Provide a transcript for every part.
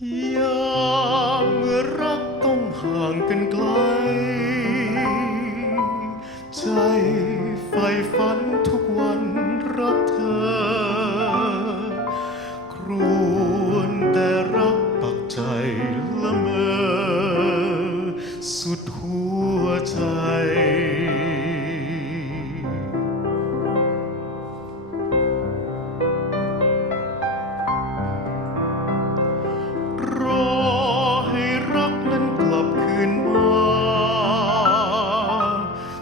ยามเมื่อรักต้องห่างกันไกล ใจไฟฝันทุกวันรักเธอ ครวนแต่รักปักใจละเมอสุดหัว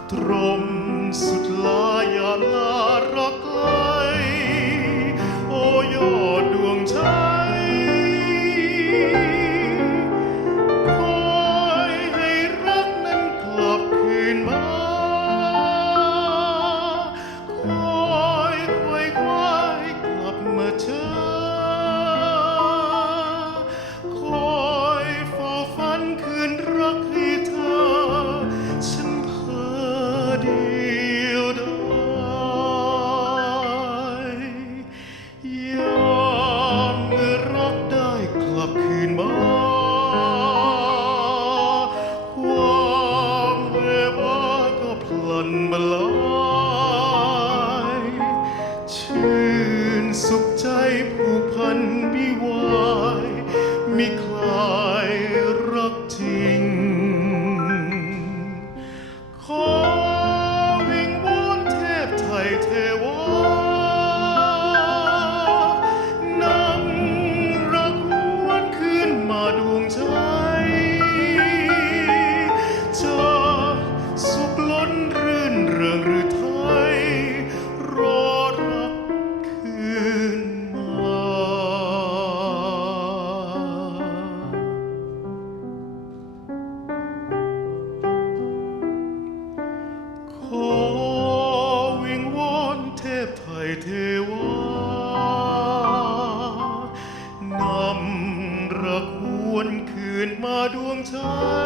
troms สุขใจผูกพันมิวายมิคลายรักริงขอวิงวอนเทพไทยเทว ดวงใจ